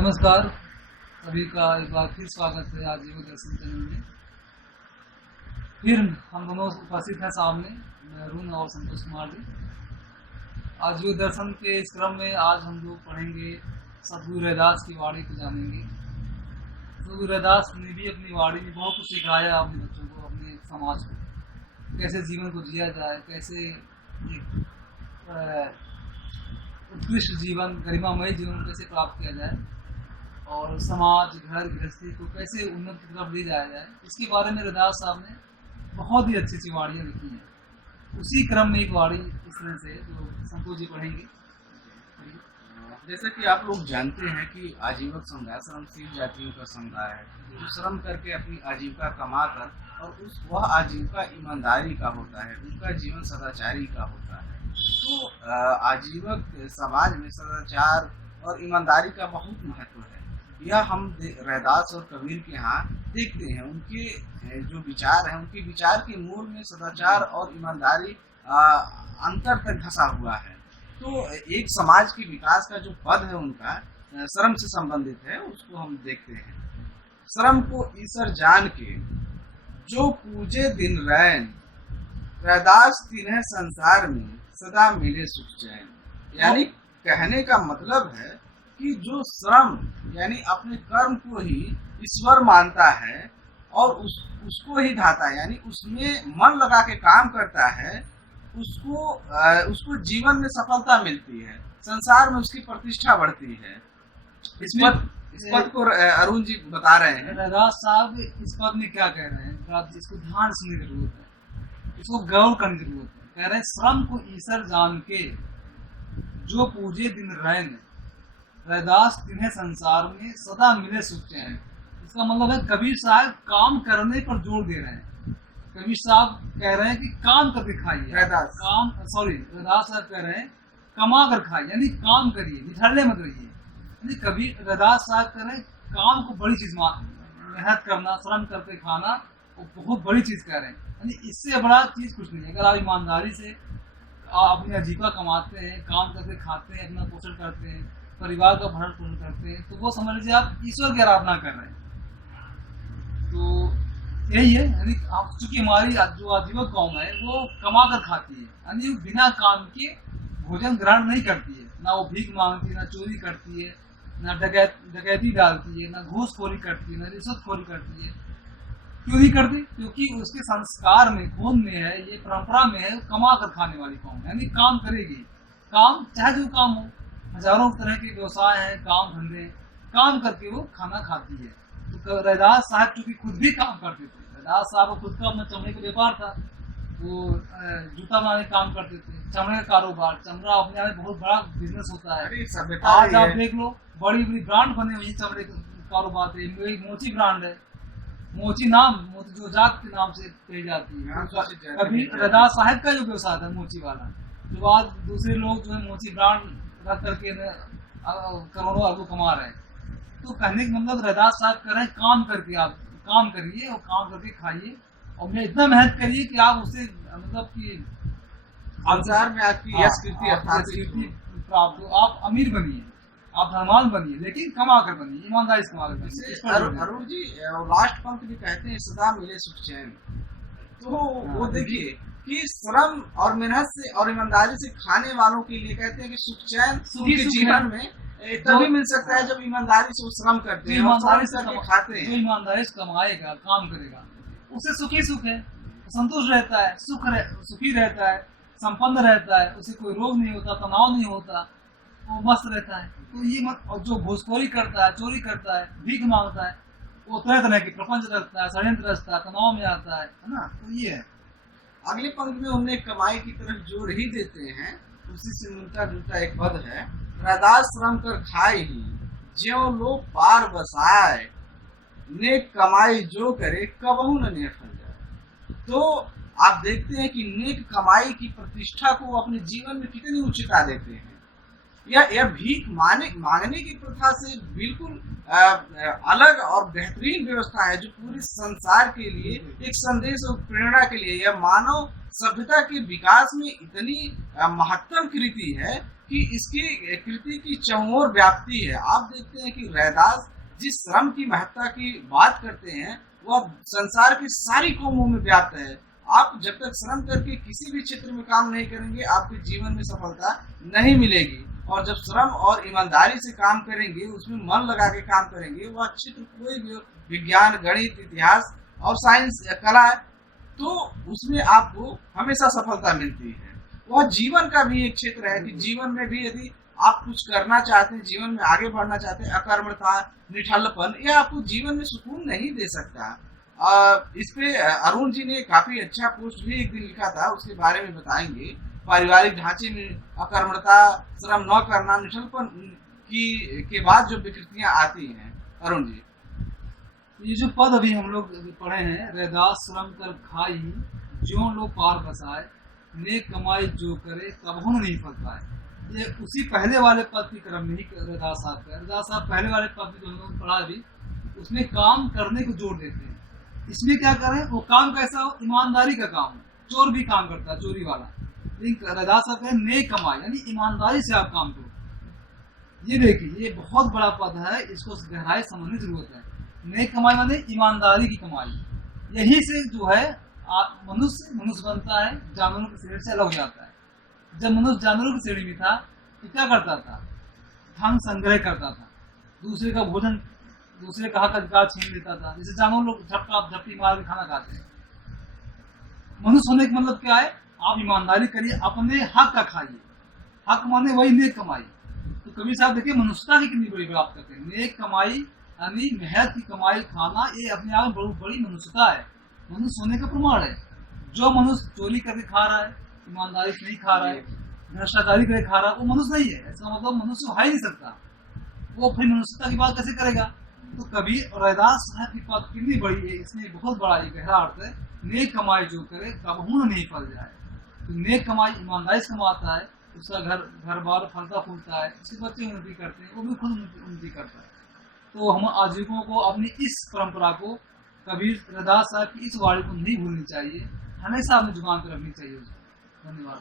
नमस्कार, सभी का एक बार फिर स्वागत है आजीवन दर्शन चैनल में। फिर हम दोनों उपस्थित हैं सामने, मैं अरुण और संतोष कुमार जी। आजीवन दर्शन के इस क्रम में आज हम लोग पढ़ेंगे सद्गुरु रैदास की वाणी को जानेंगे। सद्गुरु रैदास ने भी अपनी वाणी में बहुत कुछ सिखाया अपने बच्चों को, अपने समाज को, कैसे जीवन को जिया जाए, कैसे एक उत्कृष्ट जीवन, गरिमामय जीवन कैसे प्राप्त किया जाए और समाज, घर गृहस्थी को कैसे उन्नति की तरफ ले जाया जाए, इसके बारे में रैदास साहब ने बहुत ही अच्छी अच्छी वाणियाँ लिखी हैं। उसी क्रम में एक वाणी इस तरह से जो संतोष जी पढ़ेंगे। जैसा कि आप लोग जानते हैं कि आजीवक समुदाय श्रमशील जातियों का समुदाय है जो श्रम करके अपनी आजीविका कमा कर और वह आजीविका ईमानदारी का होता है, उनका जीवन सदाचारी का होता है। तो आजीवक समाज में सदाचार और ईमानदारी का बहुत महत्व है। यह हम रैदास और कबीर के यहाँ देखते हैं। उनके जो विचार हैं, उनके विचार के मूल में सदाचार और ईमानदारी अंतर तक धंसा हुआ है। तो एक समाज के विकास का जो पद है उनका श्रम से संबंधित है, उसको हम देखते हैं। श्रम को ईश्वर जान के जो पूजे दिन रैन, रैदास तिन्हें संसार में सदा मिले सुख चैन। यानी कहने का मतलब है कि जो श्रम यानी अपने कर्म को ही ईश्वर मानता है और उसको ही ढाता है, यानी उसमें मन लगा के काम करता है, उसको जीवन में सफलता मिलती है, संसार में उसकी प्रतिष्ठा बढ़ती है। इस पद को अरुण जी बता रहे हैं। रैदास साहब इस पद में क्या कह रहे हैं, इसको ध्यान सुनने की जरूरत है, इसको गौर करने की जरूरत है। कह रहे हैं श्रम को ईश्वर जान के जो पूजे दिन रैन, रैदास तिन्हें संसार में सदा मिले सुख चैन। इसका मतलब है कबीर साहब काम करने पर जोर दे रहे हैं। कबीर साहब कह रहे हैं कि काम करके खाइए, रैदास साहब कह रहे हैं कमा कर खाइए, यानी काम करिए, निठल्ले मत रहिए। यानी कबीर रैदास साहब कह रहे हैं काम को बड़ी चीज मेहनत करना, श्रम करके खाना वो बहुत बड़ी चीज कह रहे हैं। यानी इससे बड़ा चीज कुछ नहीं है। अगर आप ईमानदारी से अपनी आजीविका कमाते हैं, काम करके खाते हैं, अपना पोषण करते हैं, परिवार का भरण पोषण करते हैं, तो वो समझ लीजिए आप ईश्वर की आराधना कर रहे हैं। तो यही है, यानी आप चूंकि हमारी जो आजीविका कौम है वो कमा कर खाती है, यानी बिना काम के भोजन ग्रहण नहीं करती है। ना वो भीख मांगती है, ना चोरी करती है, ना डकैती डालती है, ना घूसखोरी करती है, ना रिश्वतखोरी करती है। क्यों नहीं करती? क्योंकि उसके संस्कार में, खून में है, ये परंपरा में है, कमा कर खाने वाली कौम, यानी काम करेगी। काम चाहे जो काम हो, हजारों तरह के व्यवसाय हैं, काम धंधे, काम करके वो खाना खाती है। तो रैदास साहब चूंकि खुद भी काम करते थे, रैदास साहब खुद का अपना चमड़े का व्यापार था, वो जूता बनाने का काम करते थे, चमड़े का कारोबार, चमड़ा अपने आप में बहुत बड़ा बिजनेस होता है। आज आप देख लो, बड़ी बड़ी ब्रांड बने हुई चमड़े के कारोबार थे। मोची ब्रांड है, मोची जो जात के नाम से कही जाती है। कभी रैदास साहब का जो व्यवसाय था मोची वाला, जो आज दूसरे लोग जो है मोची ब्रांड रख करके करोड़ों अरबों कमा रहे हैं। तो कहने का मतलब रैदास साहब कह रहे हैं काम करके आप काम करिए और काम करके खाइए और मैं इतना मेहनत करिए कि आप उससे मतलब कि संसार में आपकी यश कीर्ति प्राप्त हो, आप अमीर बनिए, आप धनवान बनिए, लेकिन कमा कर बनिए, ईमानदारी से कमा कर बनिए। अरुण जी लास्ट पंक्ति भी कहते हैं सदा मिले सुख चैन। तो वो देखिए कि श्रम और मेहनत से और ईमानदारी से खाने वालों के लिए कहते हैं कि सुख चैन उनके जीवन में तभी मिल सकता है जब ईमानदारी से वो श्रम करते हैं, ईमानदारी से खाते हैं। जो ईमानदारी से कमाएगा, काम करेगा, उसे सुख ही सुख है, संतुष्ट रहता है, सुखी रहता है, संपन्न रहता है, उसे कोई रोग नहीं होता, तनाव नहीं होता, वो मस्त रहता है। तो ये मत, और जो घूसखोरी करता है, चोरी करता है, भीख मांगता है, वो तरह तरह की प्रपंच रखता है, षड्यंत्र रचता है, तनाव में आता है ना। तो ये है। अगले पंक्ति में उन्हें कमाई की तरफ जोर ही देते हैं। उसी से मिलता जुलता एक पद है, रैदास श्रम कर खाए ही ज्यों लोग पार बसाए, नेक कमाई जो करे कबहू न नेफल जाए। तो आप देखते हैं कि नेक कमाई की प्रतिष्ठा को अपने जीवन में कितनी उच्चता देते हैं। यह भीख मांगने की प्रथा से बिल्कुल अलग और बेहतरीन व्यवस्था है, जो पूरे संसार के लिए एक संदेश और प्रेरणा के लिए यह मानव सभ्यता के विकास में इतनी महत्तम कृति है कि इसकी कृति की चहुओर व्याप्ति है। आप देखते हैं कि रैदास जिस श्रम की महत्ता की बात करते हैं वह संसार की सारी कौमों में व्याप्त है। आप जब तक श्रम करके किसी भी क्षेत्र में काम नहीं करेंगे आपके जीवन में सफलता नहीं मिलेगी। और जब श्रम और ईमानदारी से काम करेंगे, उसमें मन लगा के काम करेंगे, वह क्षेत्र कोई भी हो, विज्ञान, गणित, इतिहास और साइंस या कला है, तो उसमें आपको हमेशा सफलता मिलती है। वह जीवन का भी एक क्षेत्र है कि जीवन में भी यदि आप कुछ करना चाहते हैं, जीवन में आगे बढ़ना चाहते हैं, अकर्मणता, निठल्लपन यह आपको जीवन में सुकून नहीं दे सकता। इस पे अरुण जी ने काफी अच्छा पोस्ट भी एक दिन लिखा था, उसके बारे में बताएंगे। पारिवारिक ढांचे में अकर्मणता, श्रम न करना, निठल्लपन की के बाद जो विकृतियां आती हैं। अरुण जी, ये जो पद अभी हम लोग पढ़े हैं, रैदास श्रम कर खाई ज्यों लो पार बसाए, नेक कमाई जो करे कबहू नहीं फल पाए। ये उसी पहले वाले पद की क्रम में ही रैदास साहब का। रैदास साहब पहले वाले पद जो हम लोग पढ़ा अभी, उसमें काम करने को जोर देते हैं। इसमें क्या करें, वो काम कैसा हो, ईमानदारी का काम हो। चोर भी काम करता है, चोरी वाला। लेकिन रैदास साहब कहें नेक कमाई, यानी ईमानदारी से आप काम करो। ये देखिए, ये बहुत बड़ा पद है, इसको गहराई समझने की जरूरत है। नेक कमाई माने ईमानदारी की कमाई। यही से जो है मनुष्य बनता है, जानवरों की श्रेणी से अलग हो जाता है। जब मनुष्य जानवरों की श्रेणी में था तो क्या करता था, धन संग्रह करता था, दूसरे का भोजन, दूसरे का हक अधिकार छीन लेता था। जैसे जानवर लोग झपटी मार के खाना खाते हैं। मनुष्य होने का मतलब क्या है, आप ईमानदारी करिए, अपने हक का खाइए। हक माने वही नेक कमाई। तो कबीर साहब देखिए मनुष्यता की कितनी बड़ी बात करते हैं। नेक कमाई यानी मेहनत की कमाई खाना, ये अपने आप में बहुत बड़ी मनुष्यता है, मनुष्य होने का प्रमाण है। जो मनुष्य चोरी करके खा रहा है, ईमानदारी से नहीं खा रहा है, भ्रष्टाचारी करके खा रहा है, वो मनुष्य नहीं है। इसका मतलब मनुष्य हो ही नहीं सकता। वो फिर मनुष्यता की बात कैसे करेगा। तो कबीर और रैदास साहब की बात कितनी बड़ी है, इसमें बहुत बड़ा ये गहरा अर्थ है। नेक कमाई जो करे कबहू नहीं फल जाए। तो नेक कमाई ईमानदारी से कमाता है, उसका घर बार फलता फूलता है, उसके बच्चे उन्नति करते हैं, वो भी खुद उन्नति करता है। तो हम आजीविकों को अपनी इस परंपरा को, कबीर रैदास साहब की इस वाणी को नहीं भूलनी चाहिए, हमेशा अपनी जुबान पर रखनी चाहिए। धन्यवाद।